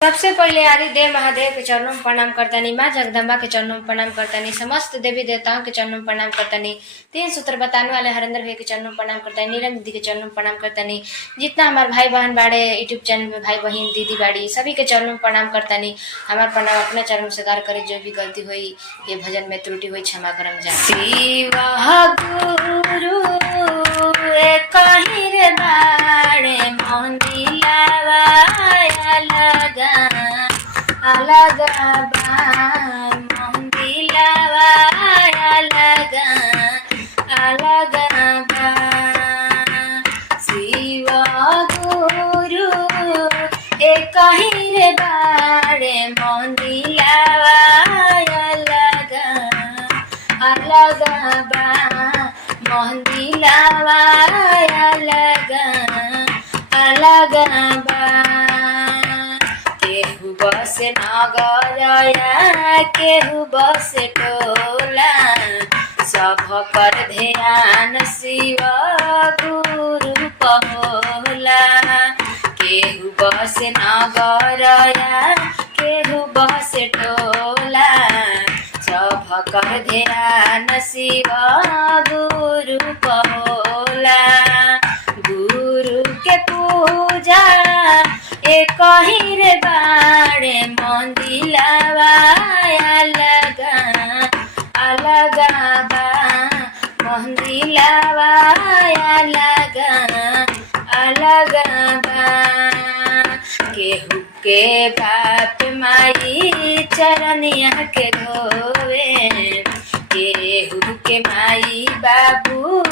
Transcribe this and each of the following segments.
सबसे पहले आदि देव महादेव के चरणों में प्रणाम करतनी, माँ जगदम्बा के चरणों में प्रणाम करतनी, समस्त देवी देवताओं के चरणों में प्रणाम करतनी, तीन सूत्र बताने वाले हरेंद्र भाई के चरणों में प्रणाम करतनी, नीलम दीदी के चरणों में प्रणाम करतनी, जितना हमारे भाई बहन बाड़े यूट्यूब चैनल में भाई बहन दीदी बाड़ी सभी के चरणों में प्रणाम करतनी। हमारे प्रणाम अपने चरणों से गार करे, जो भी गलती हुई ये भजन में त्रुटि हुई क्षमा करम जा। शिवा गुरु कहीं रे बाड़े मोहनीलावा अलगा अलगा मोहनीलावा अलगा अलगा शिव गुरु कहीं रे बाड़े मोहनीलावा अलगा अलगा मोहनीलावा अलगा अलगा केहू बस नगरया केहू बस टोला, सब कर ध्यान शिव गुरु पहोला। केहू बस नगरया केहू बस टोला, सब कर ध्यान शिव गुरु पहोला। गुरु के पूजा कहीं रे बाड़े मोहनीलावा अलगा अलगा मोहनीलावा अलगा अलगा केहू के बाप माई चरनिया के धोवे, केहू के माई बाबू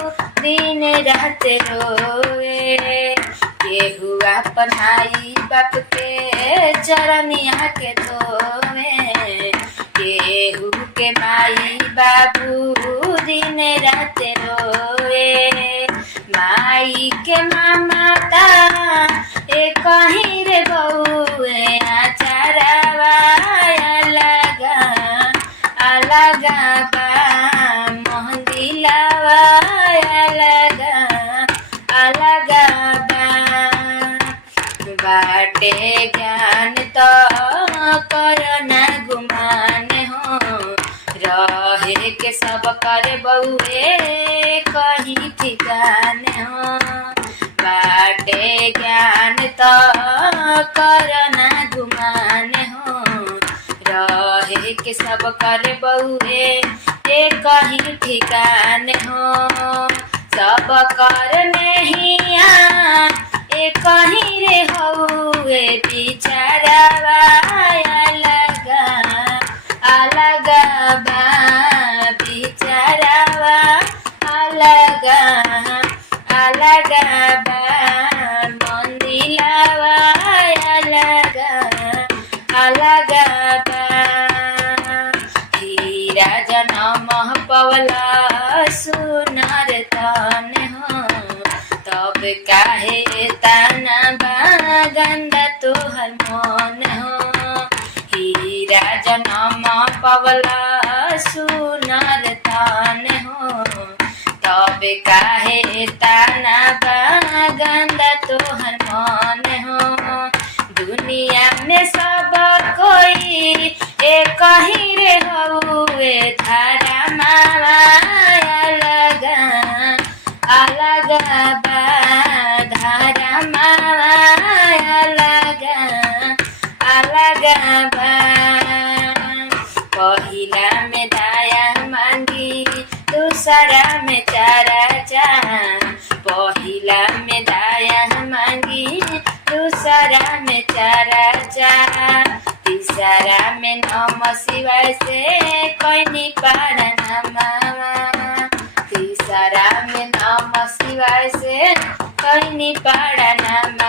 दिन रात रोवे। केहू अपन माई बाप के चरनिया के धोवे, केहू के माई बाबू दिन रात रोवे। माई के ममता कहीं रे बउए आचारवा अलगा अलगा मोहनीलावा अलगा अलगा बाटे ज्ञान तो करना गुमान हो, रहे के सब कर बउए कहीं ठिकान हो। बाटे ज्ञान तो करना गुमान हो, रहे के सब कर बउए कहीं ठिकान हो। सब कर नहिया कहीं रे हउए बिचारावा अलगा अलगा बिचारावा अलगा अलगा मोहनीलावा अलगा अलगा हीरा जनम पवला सुनार तन हो, तब काहे ताना गंदा तोहर मन हो। हीरा जनम पवला सुनार तन हो, तब काहे ताना गंदा तोहर मन हो। दुनिया में सब कोई कहीं रे हउए धारा मावा अलगा अलगा धारा मावा अलगा अलगा पहिला में दाया मांगी दूसरा में चारा चा, पहिला में दाया मांगी दूसरा में चारा चा, तीसरा में नम शिवाय से कोई पारा नामा, तीसरा में नम शिवाय से कोई पारा नामा।